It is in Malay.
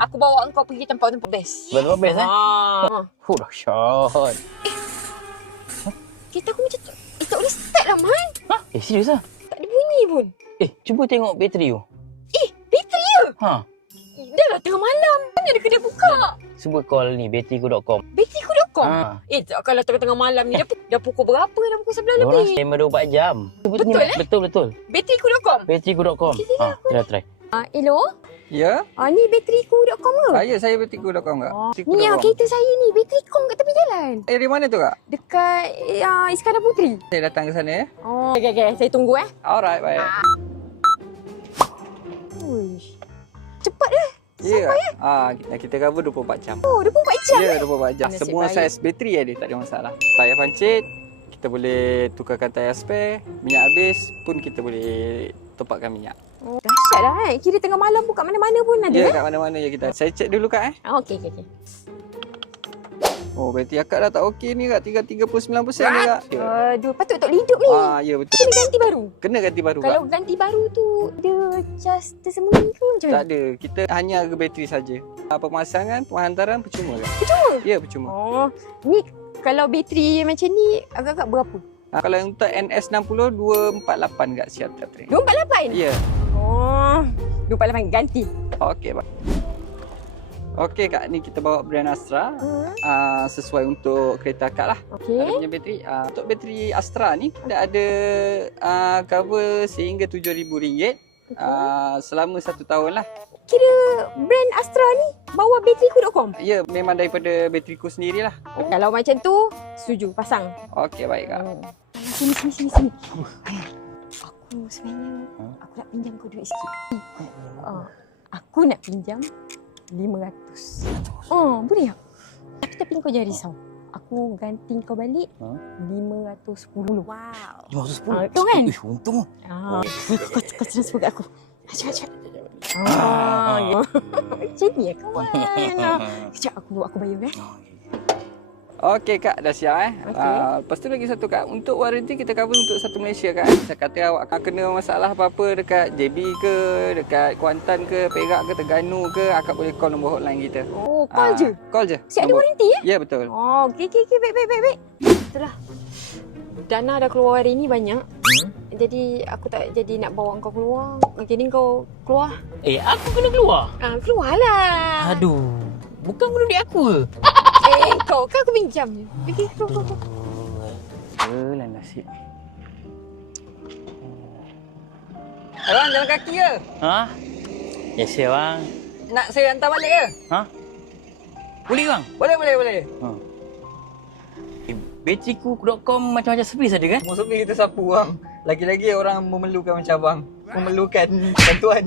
Aku bawa engkau pergi tempat-tempat best. Tempat best dahsyat. Kereta aku macam tak boleh start lah, Man. Serius lah? Tak ada bunyi pun. Cuba tengok bateri tu. Bateri ya? Dah lah tengah malam. Mana dia kedai buka? Cuba call ni, bateri.com. Bateri.com? Kalau tengah-tengah malam ni dah pukul berapa? Dah pukul 11 Diorang lebih. standby 24 jam. Betul. Bateri.com? Bateri.com. Try. Hello? Ya? Ni bateri.com ke? Ya, saya bateri.com kak. Ni kereta saya ni, bateri.com kat tepi jalan. Dari mana tu kak? Dekat Iskandar Puteri. Saya datang ke sana ya. Okay. Saya tunggu Alright, baik. Uish. Cepat lah. Ya. Kita cover 24 jam. 24 jam. Ya, 24 jam. Nasib Semua baik. saiz bateri ada, tak ada masalah. Tayar pancit, kita boleh tukarkan tayar spare. Minyak habis pun kita boleh topakkan minyak. Dahsyat lah Kira tengah malam pun kat mana-mana pun ada. Ya, kat mana-mana ya kita. Saya cek dulu kak Okay. bateri akak dah tak okey ni kak. Tinggal 39% dah kak. Aduh, patut tak hidup ni. Ya betul. Kena ganti baru. Kena ganti baru Kalau kak. ganti baru tu, dia just tersembunyi ke macam Tak mana? ada. Kita hanya harga bateri saja. Pemasangan, penghantaran percuma kak. Percuma? Ya, percuma. Ni kalau bateri macam ni agak-agak berapa? Kalau yang untuk NS60 248 kak siap bateri. 248? Ya. 248 ganti. Okey pak. Okey kak, ni kita bawa brand Astra. Sesuai untuk kereta akak lah. Okey. Ada punya bateri. Untuk bateri Astra ni kita ada cover sehingga RM7,000. Selama 1 tahun lah. Kira brand Astra ni bawa bateri.com? Ya, memang daripada bateriku sendirilah. Kalau macam tu, setuju pasang. Okey, baik kak. Sini. Aku sebenarnya aku nak pinjam kau duit sikit. Aku nak pinjam 500. Boleh tak? Tapi kau jangan risau. Aku ganti kau balik 510. Wow. 510? Untung kan? Untung. Kau transfer kat aku. Cepat. Macam ni kawan. Sekejap aku bayar Okey kak, dah siap Okey. Lepas tu lagi satu kak, untuk waranti kita cover untuk satu Malaysia kak. Saya kata awak akan kena masalah apa-apa dekat JB ke, dekat Kuantan ke, Perak ke, Terengganu ke, akak boleh call nombor hotline kita. Call je? Call je. Siap ada waranti ya? Ya betul. Okey. Baik. Itulah. Dana dah keluar hari ni banyak. Jadi aku tak jadi nak bawa kau keluar. Jadi kau keluar. Aku kena keluar. Keluarlah. Aduh. Bukan guna duit aku ke? Kau kan aku pinjam je. Pergi keluar. Alah nasib. Abang jalan kaki ke? Ya siap bang. Nak saya hantar balik ke? Boleh bang? Boleh. Bateri.com macam-macam servis ada kan? Maksudnya kita sapu bang. Lagi-lagi orang memerlukan macam abang. Memerlukan bantuan.